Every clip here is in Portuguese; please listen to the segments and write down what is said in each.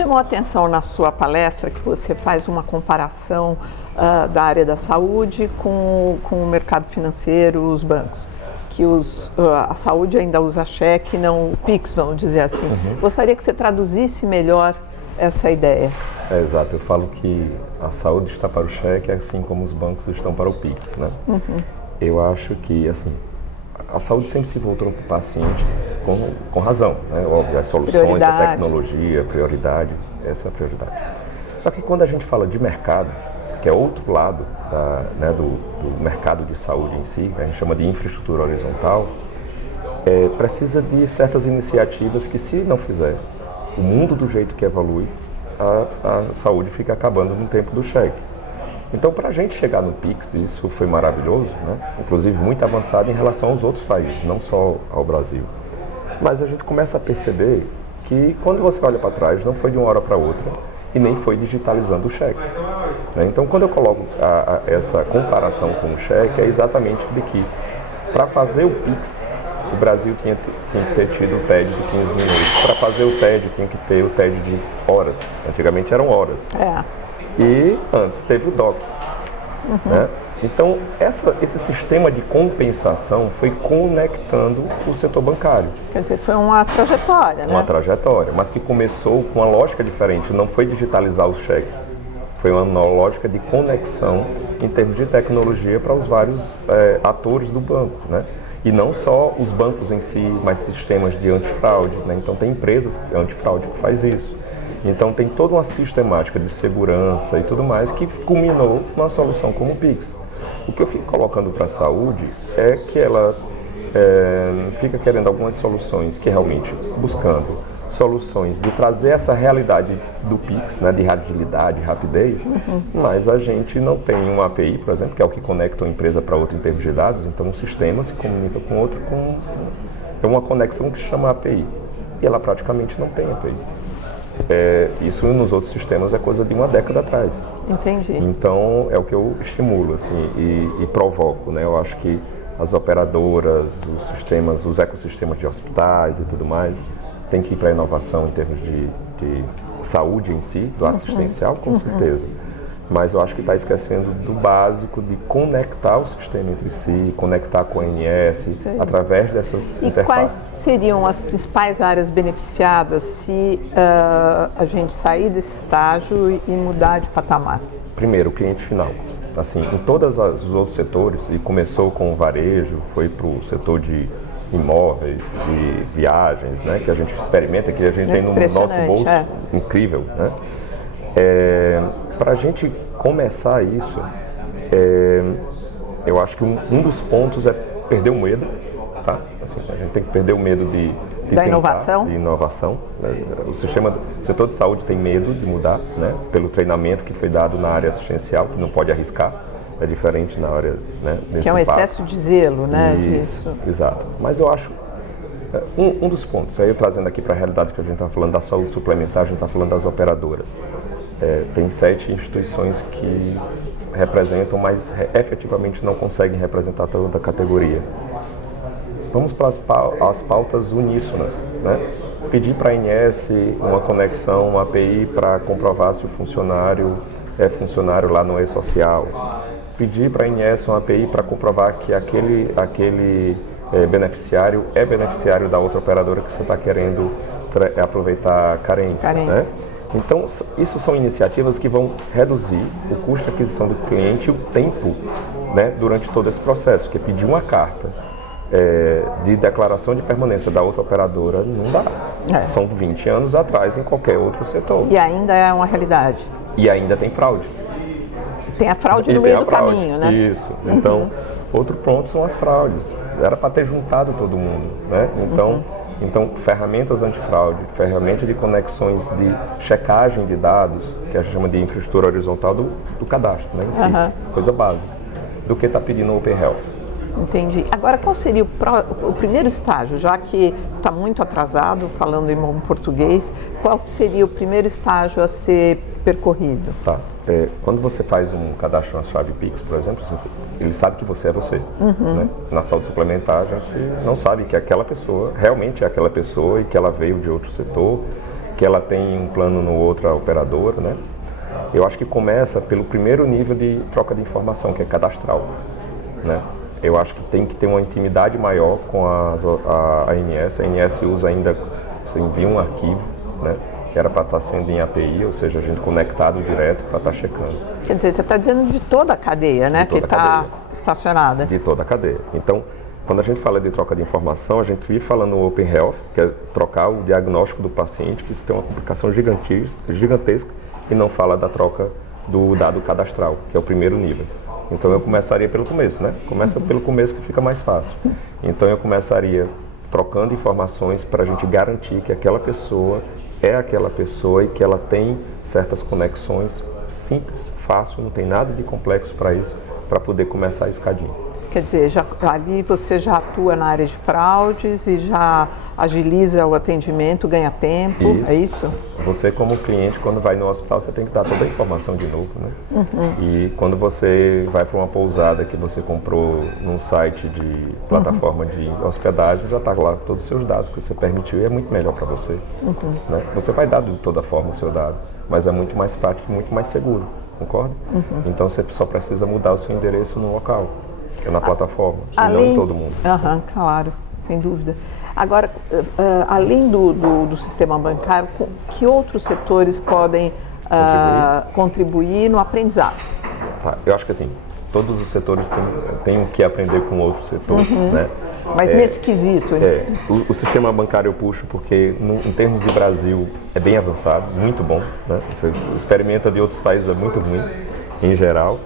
chamou a atenção na sua palestra que você faz uma comparação da área da saúde com o mercado financeiro, os bancos. Que a saúde ainda usa cheque, não o Pix, vamos dizer assim. Gostaria que você traduzisse melhor essa ideia. Exato, eu falo que a saúde está para o cheque, assim como os bancos estão para o Pix, né? Eu acho que, assim, a saúde sempre se voltou para o paciente com razão, né? Óbvio, as soluções, a tecnologia, a prioridade, essa é a prioridade. Só que quando a gente fala de mercado, que é outro lado do mercado de saúde em si, que a gente chama de infraestrutura horizontal, precisa de certas iniciativas que, se não fizer, o mundo do jeito que evolui, a saúde fica acabando no tempo do cheque. Então, para a gente chegar no Pix, isso foi maravilhoso, né? Inclusive muito avançado em relação aos outros países, não só ao Brasil. Mas a gente começa a perceber que, quando você olha para trás, não foi de uma hora para outra e nem foi digitalizando o cheque. Né? Então, quando eu coloco essa comparação com o cheque, é exatamente de que, para fazer o Pix, o Brasil tinha que ter tido o TED de 15 minutos. Para fazer o TED, tinha que ter o TED de horas. Antigamente eram horas. E antes teve o DOC. Né? Então, esse sistema de compensação foi conectando o setor bancário. Quer dizer, foi uma trajetória, né? Uma trajetória, mas que começou com uma lógica diferente. Não foi digitalizar o cheque. Foi uma lógica de conexão em termos de tecnologia para os vários atores do banco, né? E não só os bancos em si, mas sistemas de antifraude, né? Então tem empresas antifraude que faz isso. Então tem toda uma sistemática de segurança e tudo mais que culminou numa solução como o Pix. O que eu fico colocando para a saúde é que ela fica querendo algumas soluções que realmente buscando soluções de trazer essa realidade do Pix, né, de agilidade, rapidez, mas a gente não tem uma API, por exemplo, que é o que conecta uma empresa para outra em termos de dados, então um sistema se comunica com outro é uma conexão que se chama API, e ela praticamente não tem API. Isso nos outros sistemas é coisa de uma década atrás. Entendi. Então é o que eu estimulo assim, e provoco, né? Eu acho que as operadoras, os sistemas, os ecossistemas de hospitais e tudo mais, tem que ir para a inovação em termos de saúde em si, do assistencial, com certeza. Mas eu acho que está esquecendo do básico de conectar o sistema entre si, conectar com a ONS, através dessas interfaces. E quais seriam as principais áreas beneficiadas se a gente sair desse estágio e mudar de patamar? Primeiro, o cliente final. Assim, em todos os outros setores, e começou com o varejo, foi para o setor de imóveis, de viagens, né, que a gente experimenta, que a gente tem no nosso bolso, incrível, né? Para a gente começar isso, eu acho que um dos pontos é perder o medo, tá? Assim, a gente tem que perder o medo de inovação. Né? O setor de saúde tem medo de mudar, né? Pelo treinamento que foi dado na área assistencial, que não pode arriscar. É diferente na área, né, desse que é um excesso de zelo, né? Isso, exato. Mas eu acho, um dos pontos, aí trazendo aqui para a realidade que a gente está falando da saúde suplementar, a gente está falando das operadoras. Tem 7 instituições que representam, mas efetivamente não conseguem representar toda a categoria. Vamos para as pautas uníssonas, né? Pedir para a ANS uma conexão, uma API para comprovar se o funcionário é funcionário lá no E-Social. Pedir para a ANS uma API para comprovar que aquele beneficiário é beneficiário da outra operadora que você está querendo aproveitar a carência. Né? Então, isso são iniciativas que vão reduzir o custo de aquisição do cliente e o tempo, né, durante todo esse processo, porque pedir uma carta de declaração de permanência da outra operadora não dá. São 20 anos atrás em qualquer outro setor. E ainda é uma realidade. E ainda tem fraude. Tem a fraude no meio do caminho, né? Isso. Então, outro ponto são as fraudes. Era para ter juntado todo mundo, né? Então, ferramentas antifraude, ferramentas de conexões de checagem de dados, que a gente chama de infraestrutura horizontal do cadastro, né? Em si, coisa básica, do que está pedindo o Open Health. Entendi. Agora, qual seria o primeiro estágio, já que está muito atrasado, falando em bom português, qual seria o primeiro estágio a ser percorrido? Tá. Quando você faz um cadastro na chave Pix, por exemplo, ele sabe que você é você. Né? Na saúde suplementar, a gente não sabe que aquela pessoa realmente é aquela pessoa e que ela veio de outro setor, que ela tem um plano no outra operadora, né? Eu acho que começa pelo primeiro nível de troca de informação, que é cadastral, né? Eu acho que tem que ter uma intimidade maior com a ANS. A ANS usa ainda, você envia um arquivo, né? Que era para estar sendo em API, ou seja, a gente conectado direto para estar checando. Quer dizer, você está dizendo de toda a cadeia, né? Que está estacionada. De toda a cadeia. Então, quando a gente fala de troca de informação, a gente vive falando no Open Health, que é trocar o diagnóstico do paciente, que isso tem uma complicação gigantesca, e não fala da troca do dado cadastral, que é o primeiro nível. Então eu começaria pelo começo, né? Começa pelo começo que fica mais fácil. Então eu começaria trocando informações para a gente garantir que aquela pessoa é aquela pessoa e que ela tem certas conexões simples, fácil, não tem nada de complexo para isso, para poder começar a escadinha. Quer dizer, ali você já atua na área de fraudes e já agiliza o atendimento, ganha tempo, é isso? Você como cliente, quando vai no hospital, você tem que dar toda a informação de novo, né? E quando você vai para uma pousada que você comprou num site de plataforma de hospedagem, já está lá todos os seus dados que você permitiu e é muito melhor para você. Né? Você vai dar de toda forma o seu dado, mas é muito mais prático e muito mais seguro, concorda? Então você só precisa mudar o seu endereço no local. É na plataforma, e não em todo mundo. Claro, sem dúvida. Agora, além do sistema bancário, que outros setores podem contribuir no aprendizado? Tá, eu acho que assim, todos os setores têm que aprender com outro setor, né? Mas nesse quesito... O sistema bancário eu puxo porque, em termos de Brasil, é bem avançado, muito bom, né? Você experimenta de outros países, é muito ruim, em geral.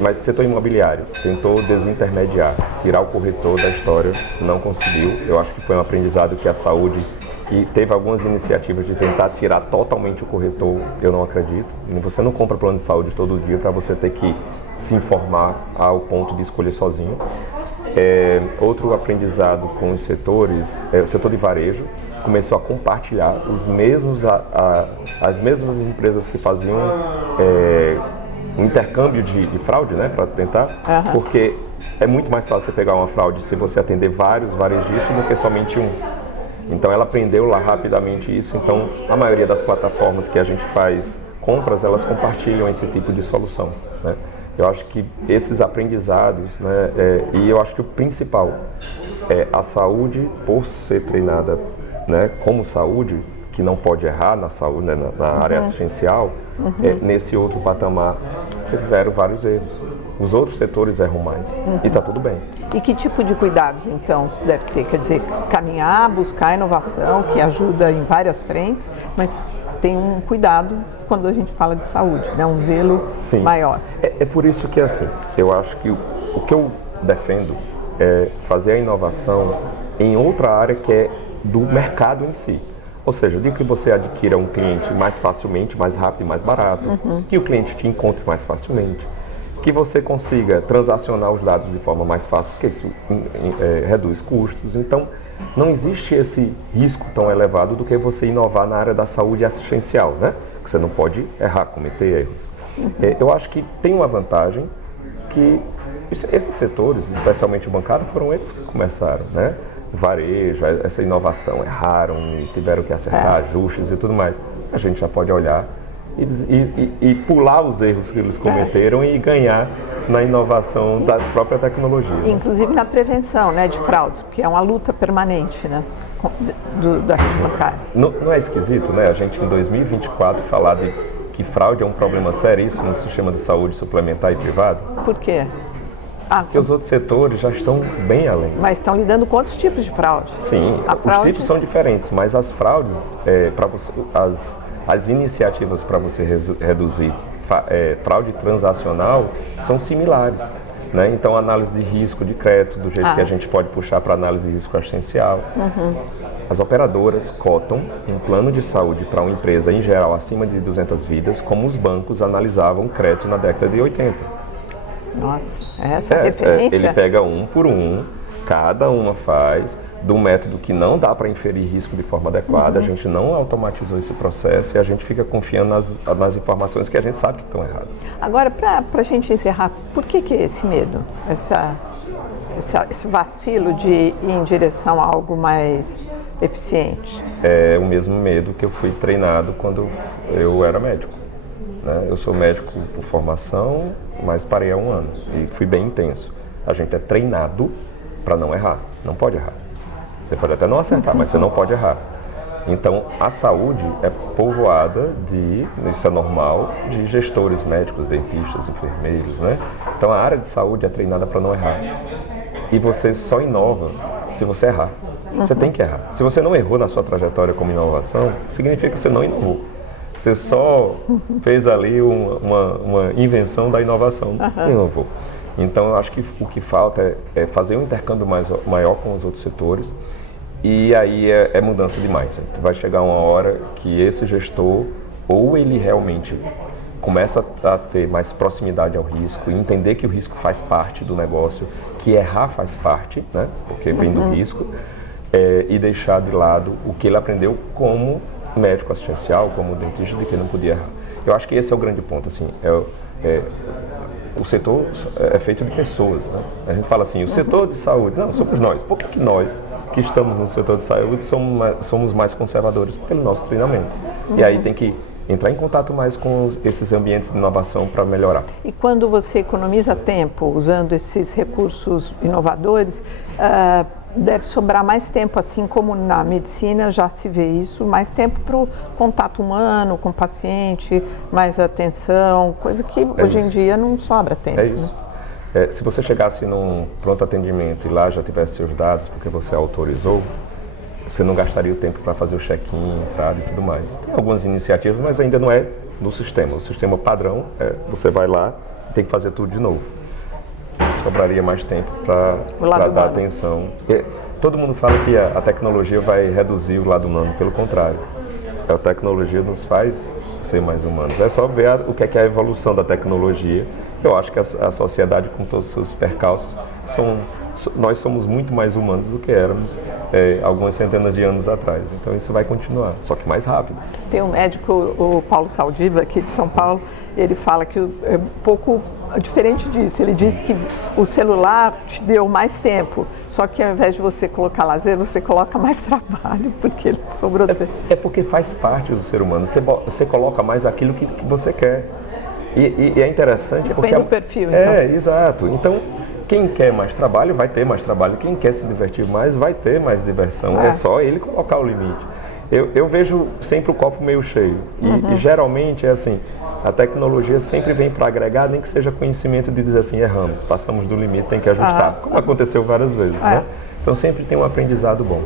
Mas o setor imobiliário tentou desintermediar, tirar o corretor da história, não conseguiu. Eu acho que foi um aprendizado que a saúde, e teve algumas iniciativas de tentar tirar totalmente o corretor, eu não acredito. Você não compra plano de saúde todo dia para você ter que se informar ao ponto de escolher sozinho. Outro aprendizado com os setores, o setor de varejo começou a compartilhar as mesmas empresas que faziam um intercâmbio de fraude, né, para tentar, porque é muito mais fácil você pegar uma fraude se você atender vários varejistas do que somente um. Então ela aprendeu lá rapidamente isso, então a maioria das plataformas que a gente faz compras, elas compartilham esse tipo de solução, né? Eu acho que esses aprendizados, né, e eu acho que o principal é a saúde, por ser treinada, né, como saúde, que não pode errar na saúde, né, na área assistencial, nesse outro patamar tiveram vários erros. Os outros setores erram mais e está tudo bem. E que tipo de cuidados, então, se deve ter? Quer dizer, caminhar, buscar inovação, que ajuda em várias frentes, mas tem um cuidado quando a gente fala de saúde, né? Um zelo maior. É por isso que, assim, eu acho que o que eu defendo é fazer a inovação em outra área que é do mercado em si. Ou seja, de que você adquira um cliente mais facilmente, mais rápido e mais barato, que o cliente te encontre mais facilmente, que você consiga transacionar os dados de forma mais fácil, porque isso reduz custos. Então, não existe esse risco tão elevado do que você inovar na área da saúde assistencial, né? Que você não pode errar, cometer erros. Eu acho que tem uma vantagem que esses setores, especialmente o bancário, foram eles que começaram, né? Varejo, essa inovação, erraram e tiveram que acertar ajustes e tudo mais. A gente já pode olhar e pular os erros que eles cometeram e ganhar na inovação da própria tecnologia. Inclusive na prevenção, né, de fraudes, porque é uma luta permanente, né, da bancária. Não é esquisito, né, a gente em 2024 falar de que fraude é um problema seríssimo no sistema de saúde suplementar e privado? Por quê? Porque os outros setores já estão bem além. Mas estão lidando com outros tipos de fraude? Sim, os tipos são diferentes, mas as fraudes, as iniciativas para você reduzir fraude transacional são similares, né? Então, análise de risco de crédito, do jeito que a gente pode puxar para análise de risco assistencial. As operadoras cotam um plano de saúde para uma empresa, em geral, acima de 200 vidas, como os bancos analisavam crédito na década de 80. Nossa, essa referência... Ele pega um por um, cada uma faz, de um método que não dá para inferir risco de forma adequada, a gente não automatizou esse processo e a gente fica confiando nas informações que a gente sabe que estão erradas. Agora, para a gente encerrar, por que esse medo, esse vacilo de ir em direção a algo mais eficiente? É o mesmo medo que eu fui treinado quando eu era médico, né? Eu sou médico por formação, mas parei há 1 ano e fui bem intenso. A gente é treinado para não errar, não pode errar. Você pode até não acertar, mas você não pode errar. Então, a saúde é povoada isso é normal, de gestores médicos, dentistas, enfermeiros, né? Então, a área de saúde é treinada para não errar. E você só inova se você errar. Você tem que errar. Se você não errou na sua trajetória como inovação, significa que você não inovou. Você só fez ali uma invenção da inovação, não inovou. Então, eu acho que o que falta é fazer um intercâmbio maior com os outros setores. E aí é mudança de mindset. Vai chegar uma hora que esse gestor, ou ele realmente começa a ter mais proximidade ao risco e entender que o risco faz parte do negócio, que errar faz parte, né? Porque vem do risco, e deixar de lado o que ele aprendeu como médico assistencial, como dentista, de que não podia errar. Eu acho que esse é o grande ponto, assim, o setor é feito de pessoas, né? A gente fala assim, o setor de saúde, não, somos nós. Por que nós, que estamos no setor de saúde, somos mais conservadores? Pelo nosso treinamento. E aí tem que entrar em contato mais com esses ambientes de inovação para melhorar. E quando você economiza tempo usando esses recursos inovadores, deve sobrar mais tempo, assim como na medicina já se vê isso, mais tempo para o contato humano com o paciente, mais atenção, coisa que hoje em dia não sobra tempo. É isso. Né? Se você chegasse num pronto atendimento e lá já tivesse seus dados, porque você autorizou, você não gastaria o tempo para fazer o check-in, entrada e tudo mais. Tem algumas iniciativas, mas ainda não é no sistema. O sistema padrão você vai lá e tem que fazer tudo de novo. Sobraria mais tempo para dar atenção. Todo mundo fala que a tecnologia vai reduzir o lado humano, pelo contrário. A tecnologia nos faz ser mais humanos. É só ver o que é a evolução da tecnologia. Eu acho que a sociedade, com todos os seus percalços, nós somos muito mais humanos do que éramos algumas centenas de anos atrás. Então isso vai continuar, só que mais rápido. Tem um médico, o Paulo Saldiva, aqui de São Paulo, ele fala que é um pouco diferente disso. Ele diz que o celular te deu mais tempo, só que ao invés de você colocar lazer, você coloca mais trabalho, porque ele sobrou tempo. É porque faz parte do ser humano. Você coloca mais aquilo que você quer. E é interessante porque... Depende do perfil, então. Exato. Então, quem quer mais trabalho vai ter mais trabalho. Quem quer se divertir mais vai ter mais diversão. É só ele colocar o limite. Eu vejo sempre o copo meio cheio. E geralmente é assim, a tecnologia sempre vem para agregar, nem que seja conhecimento de dizer assim, erramos, passamos do limite, tem que ajustar. Como aconteceu várias vezes, né? Então sempre tem um aprendizado bom.